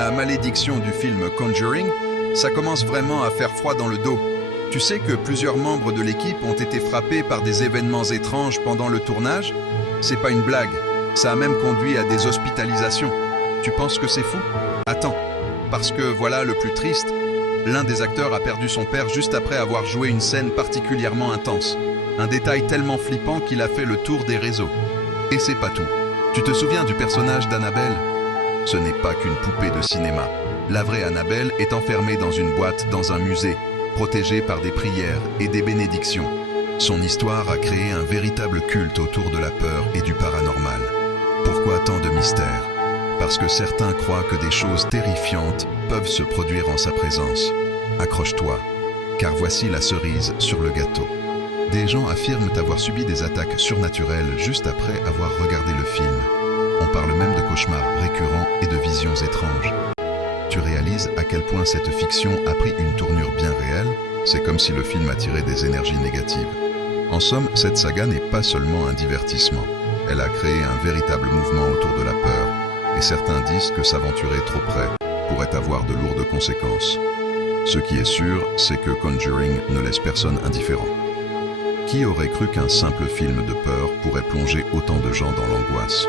La malédiction du film Conjuring, ça commence vraiment à faire froid dans le dos. Tu sais que plusieurs membres de l'équipe ont été frappés par des événements étranges pendant le tournage? C'est pas une blague, ça a même conduit à des hospitalisations. Tu penses que c'est fou? Attends, parce que voilà le plus triste, l'un des acteurs a perdu son père juste après avoir joué une scène particulièrement intense. Un détail tellement flippant qu'il a fait le tour des réseaux. Et c'est pas tout. Tu te souviens du personnage d'Annabelle? Ce n'est pas qu'une poupée de cinéma. La vraie Annabelle est enfermée dans une boîte dans un musée, protégée par des prières et des bénédictions. Son histoire a créé un véritable culte autour de la peur et du paranormal. Pourquoi tant de mystères? Parce que certains croient que des choses terrifiantes peuvent se produire en sa présence. Accroche-toi, car voici la cerise sur le gâteau. Des gens affirment avoir subi des attaques surnaturelles juste après avoir regardé le film. On parle même de cauchemars récurrents et de visions étranges. Tu réalises à quel point cette fiction a pris une tournure bien réelle? C'est comme si le film attirait des énergies négatives. En somme, cette saga n'est pas seulement un divertissement. Elle a créé un véritable mouvement autour de la peur. Et certains disent que s'aventurer trop près pourrait avoir de lourdes conséquences. Ce qui est sûr, c'est que Conjuring ne laisse personne indifférent. Qui aurait cru qu'un simple film de peur pourrait plonger autant de gens dans l'angoisse?